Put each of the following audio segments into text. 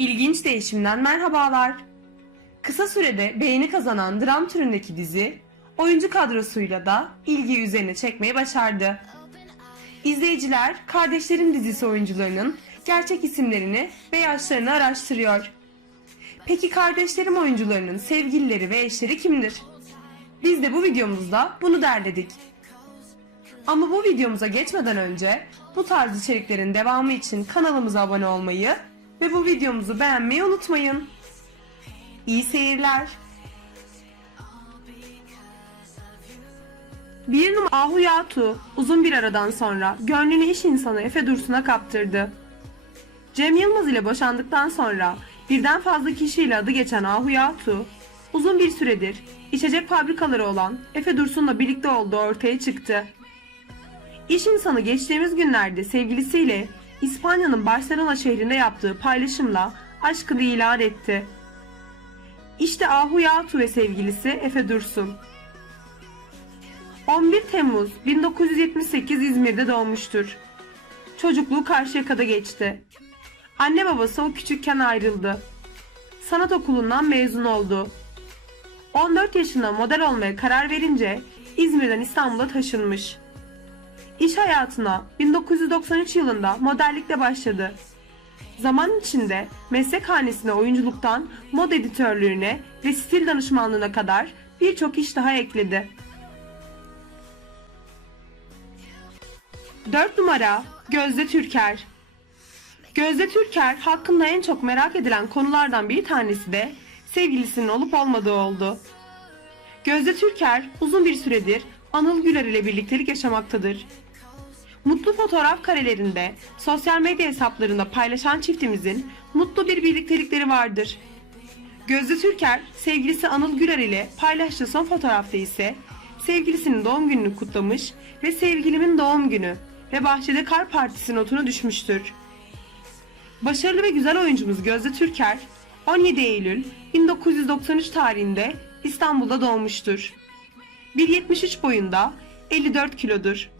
İlginç değişimden merhabalar. Kısa sürede beğeni kazanan dram türündeki dizi, oyuncu kadrosuyla da ilgi üzerine çekmeyi başardı. İzleyiciler, Kardeşlerin dizisi oyuncularının gerçek isimlerini ve yaşlarını araştırıyor. Peki Kardeşlerim oyuncularının sevgilileri ve eşleri kimdir? Biz de bu videomuzda bunu derledik. Ama bu videomuza geçmeden önce bu tarz içeriklerin devamı için kanalımıza abone olmayı ve bu videomuzu beğenmeyi unutmayın. İyi seyirler. Bir numara Ahu Yatu uzun bir aradan sonra gönlünü iş insanı Efe Dursun'a kaptırdı. Cem Yılmaz ile boşandıktan sonra birden fazla kişiyle adı geçen Ahu Yatu, uzun bir süredir içecek fabrikaları olan Efe Dursun'la birlikte olduğu ortaya çıktı. İş insanı geçtiğimiz günlerde sevgilisiyle İspanya'nın Barcelona şehrinde yaptığı paylaşımla aşkını ilan etti. İşte Ahu Yatu ve sevgilisi Efe Dursun. 11 Temmuz 1978 İzmir'de doğmuştur. Çocukluğu Karşıyaka'da geçti. Anne babası o küçükken ayrıldı. Sanat okulundan mezun oldu. 14 yaşında model olmaya karar verince İzmir'den İstanbul'a taşınmış. İş hayatına 1993 yılında modellikle başladı. Zaman içinde meslek hanesine oyunculuktan mod editörlüğüne ve stil danışmanlığına kadar birçok iş daha ekledi. 4 numara Gözde Türker Gözde Türker hakkında en çok merak edilen konulardan bir tanesi de sevgilisinin olup olmadığı oldu. Gözde Türker uzun bir süredir Anıl Güler ile birliktelik yaşamaktadır. Mutlu fotoğraf karelerinde, sosyal medya hesaplarında paylaşan çiftimizin mutlu bir birliktelikleri vardır. Gözde Türker, sevgilisi Anıl Güler ile paylaştığı son fotoğrafta ise sevgilisinin doğum gününü kutlamış ve sevgilimin doğum günü ve bahçede kar partisi notunu düşmüştür. Başarılı ve güzel oyuncumuz Gözde Türker, 17 Eylül 1993 tarihinde İstanbul'da doğmuştur. 1.73 boyunda, 54 kilodur.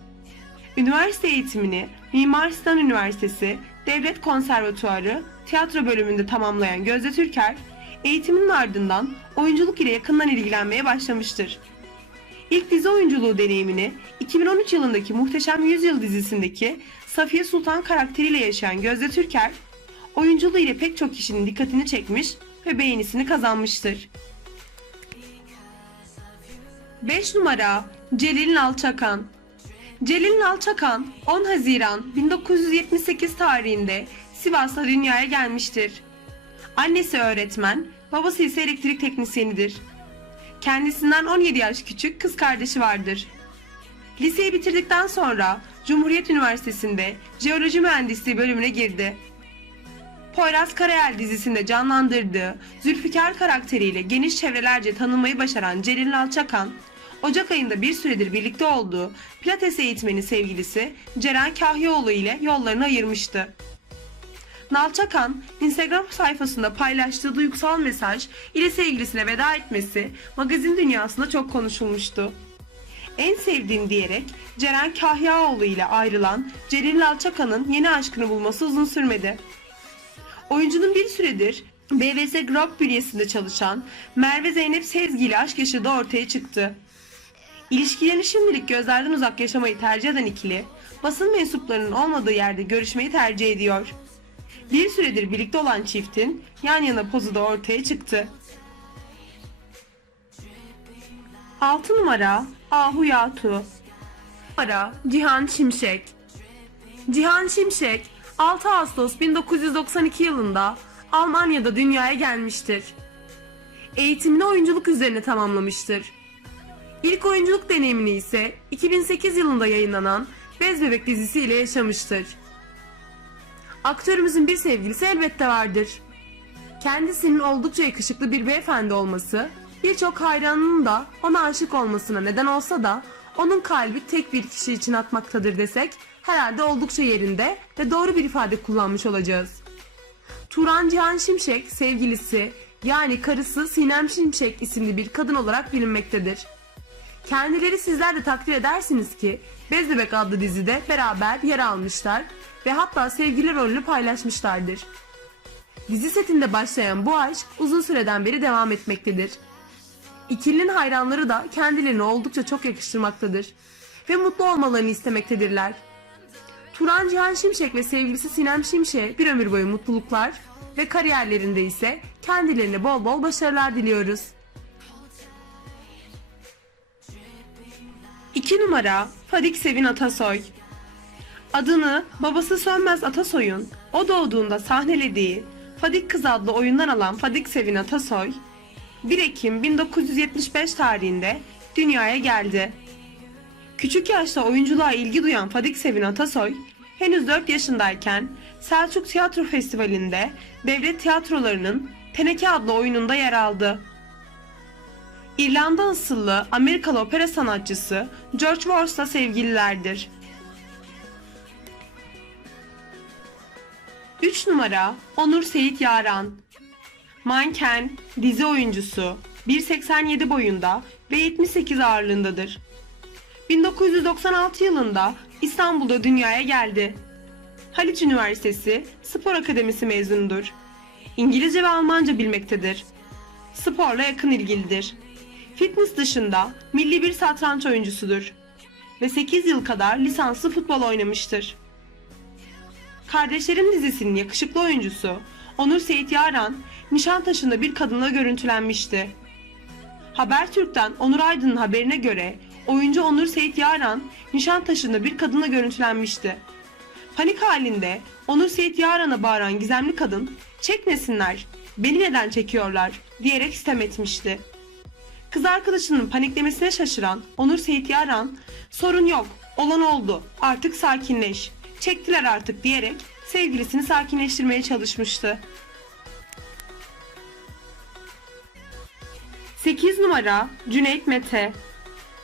Üniversite eğitimini Mimar Sinan Üniversitesi Devlet Konservatuarı tiyatro bölümünde tamamlayan Gözde Türker, eğitiminin ardından oyunculuk ile yakından ilgilenmeye başlamıştır. İlk dizi oyunculuğu deneyimini 2013 yılındaki Muhteşem Yüzyıl dizisindeki Safiye Sultan karakteriyle yaşayan Gözde Türker, oyunculuğu ile pek çok kişinin dikkatini çekmiş ve beğenisini kazanmıştır. 5 numara Celil Nalçakan Celil Nalçakan 10 Haziran 1978 tarihinde Sivas'ta dünyaya gelmiştir. Annesi öğretmen, babası ise elektrik teknisyenidir. Kendisinden 17 yaş küçük kız kardeşi vardır. Liseyi bitirdikten sonra Cumhuriyet Üniversitesi'nde Jeoloji Mühendisliği bölümüne girdi. Poyraz Karayel dizisinde canlandırdığı Zülfikar karakteriyle geniş çevrelerce tanınmayı başaran Celil Nalçakan, Ocak ayında bir süredir birlikte olduğu Pilates eğitmeni sevgilisi Ceren Kahyaoğlu ile yollarını ayırmıştı. Nalçakan, Instagram sayfasında paylaştığı duygusal mesaj ile sevgilisine veda etmesi magazin dünyasında çok konuşulmuştu. En sevdiğim diyerek Ceren Kahyaoğlu ile ayrılan Celil Nalçakan'ın yeni aşkını bulması uzun sürmedi. Oyuncunun bir süredir BVS Group bünyesinde çalışan Merve Zeynep Sezgi ile aşk yaşadığı ortaya çıktı. İlişkilerini şimdilik gözlerden uzak yaşamayı tercih eden ikili, basın mensuplarının olmadığı yerde görüşmeyi tercih ediyor. Bir süredir birlikte olan çiftin yan yana pozu da ortaya çıktı. 6 numara Ahu Yatu Numara Cihan Şimşek Cihan Şimşek 6 Ağustos 1992 yılında Almanya'da dünyaya gelmiştir. Eğitimini oyunculuk üzerine tamamlamıştır. İlk oyunculuk deneyimini ise 2008 yılında yayınlanan Bez Bebek dizisiyle yaşamıştır. Aktörümüzün bir sevgilisi elbette vardır. Kendisinin oldukça yakışıklı bir beyefendi olması, birçok hayranının da ona aşık olmasına neden olsa da onun kalbi tek bir kişi için atmaktadır desek herhalde oldukça yerinde ve doğru bir ifade kullanmış olacağız. Turan Cihan Şimşek sevgilisi yani karısı Sinem Şimşek isimli bir kadın olarak bilinmektedir. Kendileri sizler de takdir edersiniz ki Bez Bebek adlı dizide beraber yer almışlar ve hatta sevgili rolünü paylaşmışlardır. Dizi setinde başlayan bu aşk uzun süreden beri devam etmektedir. İkilinin hayranları da kendilerini oldukça çok yakıştırmaktadır ve mutlu olmalarını istemektedirler. Turan Cihan Şimşek ve sevgilisi Sinem Şimşek'e bir ömür boyu mutluluklar ve kariyerlerinde ise kendilerine bol bol başarılar diliyoruz. 2 numara Fadik Sevin Atasoy Adını babası Sönmez Atasoy'un o doğduğunda sahnelediği Fadik Kız adlı oyundan alan Fadik Sevin Atasoy 1 Ekim 1975 tarihinde dünyaya geldi. Küçük yaşta oyunculuğa ilgi duyan Fadik Sevin Atasoy, henüz 4 yaşındayken Selçuk Tiyatro Festivali'nde devlet tiyatrolarının Teneke adlı oyununda yer aldı. İrlanda asıllı Amerikalı opera sanatçısı George Worth'la sevgililerdir. 3 numara Onur Seyit Yaran Manken, dizi oyuncusu, 1.87 boyunda ve 78 ağırlığındadır. 1996 yılında İstanbul'da dünyaya geldi. Haliç Üniversitesi Spor Akademisi mezunudur. İngilizce ve Almanca bilmektedir. Sporla yakın ilgilidir. Fitness dışında milli bir satranç oyuncusudur. Ve 8 yıl kadar lisanslı futbol oynamıştır. Kardeşlerim dizisinin yakışıklı oyuncusu Onur Seyit Yaran, Nişantaşı'nda bir kadınla görüntülenmişti. Habertürk'ten Onur Aydın'ın haberine göre oyuncu Onur Seyit Yaran, Nişantaşı'nda bir kadınla görüntülenmişti. Panik halinde Onur Seyit Yaran'a bağıran gizemli kadın, çekmesinler, beni neden çekiyorlar diyerek sitem etmişti. Kız arkadaşının paniklemesine şaşıran Onur Seyit Yaran, sorun yok, olan oldu, artık sakinleş, çektiler artık diyerek sevgilisini sakinleştirmeye çalışmıştı. 8 numara Cüneyt Mete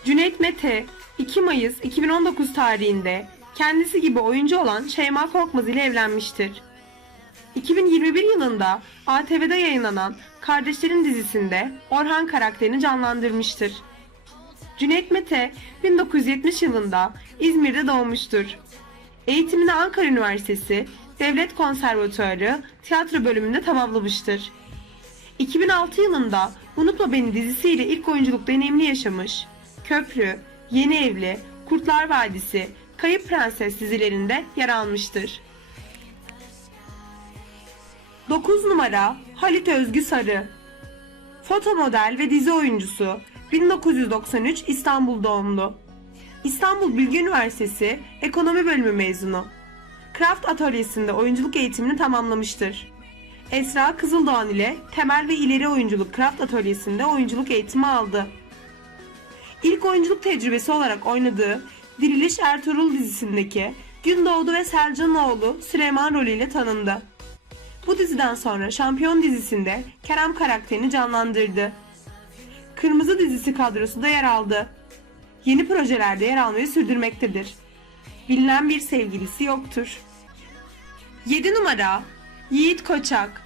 Cüneyt Mete 2 Mayıs 2019 tarihinde kendisi gibi oyuncu olan Şeyma Korkmaz ile evlenmiştir. 2021 yılında ATV'de yayınlanan Kardeşlerin dizisinde Orhan karakterini canlandırmıştır. Cüneyt Mete 1970 yılında İzmir'de doğmuştur. Eğitimini Ankara Üniversitesi Devlet Konservatuarı tiyatro bölümünde tamamlamıştır. 2006 yılında Unutma Beni dizisiyle ilk oyunculuk deneyimini yaşamış. Köprü, Yeni Evli, Kurtlar Vadisi, Kayıp Prenses dizilerinde yer almıştır. 9 numara Halit Özgü Sarı Foto model ve dizi oyuncusu 1993 İstanbul doğumlu. İstanbul Bilgi Üniversitesi Ekonomi Bölümü mezunu. Craft Atölyesi'nde oyunculuk eğitimini tamamlamıştır. Esra Kızıldoğan ile temel ve ileri oyunculuk Craft Atölyesi'nde oyunculuk eğitimi aldı. İlk oyunculuk tecrübesi olarak oynadığı Diriliş Ertuğrul dizisindeki Gündoğdu ve Selcanoğlu Süleyman rolüyle tanındı. Bu diziden sonra Şampiyon dizisinde Kerem karakterini canlandırdı. Kırmızı dizisi kadrosunda yer aldı. Yeni projelerde yer almayı sürdürmektedir. Bilinen bir sevgilisi yoktur. 7 numara Yiğit Koçak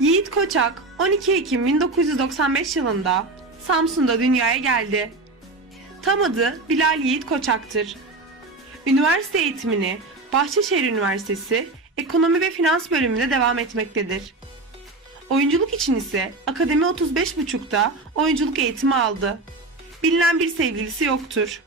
Yiğit Koçak 12 Ekim 1995 yılında Samsun'da dünyaya geldi. Tam adı Bilal Yiğit Koçak'tır. Üniversite eğitimini Bahçeşehir Üniversitesi Ekonomi ve Finans bölümünde devam etmektedir. Oyunculuk için ise Akademi 35.5'ta oyunculuk eğitimi aldı. Bilinen bir sevgilisi yoktur.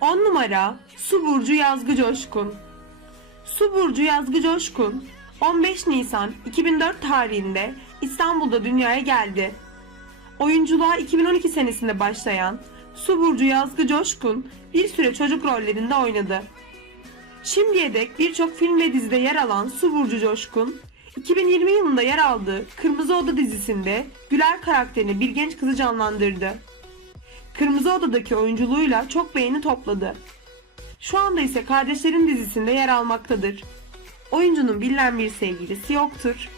On numara Su Burcu Yazgı Coşkun Su Burcu Yazgı Coşkun 15 Nisan 2004 tarihinde İstanbul'da dünyaya geldi. Oyunculuğa 2012 senesinde başlayan Su Burcu Yazgı Coşkun bir süre çocuk rollerinde oynadı. Şimdiye dek birçok film ve dizide yer alan Su Burcu Coşkun, 2020 yılında yer aldığı Kırmızı Oda dizisinde Güler karakterini bir genç kızı canlandırdı. Kırmızı Oda'daki oyunculuğuyla çok beğeni topladı. Şu anda ise Kardeşlerin dizisinde yer almaktadır. Oyuncunun bilinen bir sevgilisi yoktur.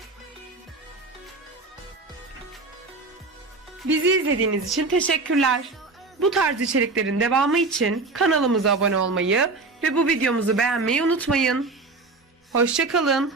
Bizi izlediğiniz için teşekkürler. Bu tarz içeriklerin devamı için kanalımıza abone olmayı ve bu videomuzu beğenmeyi unutmayın. Hoşçakalın.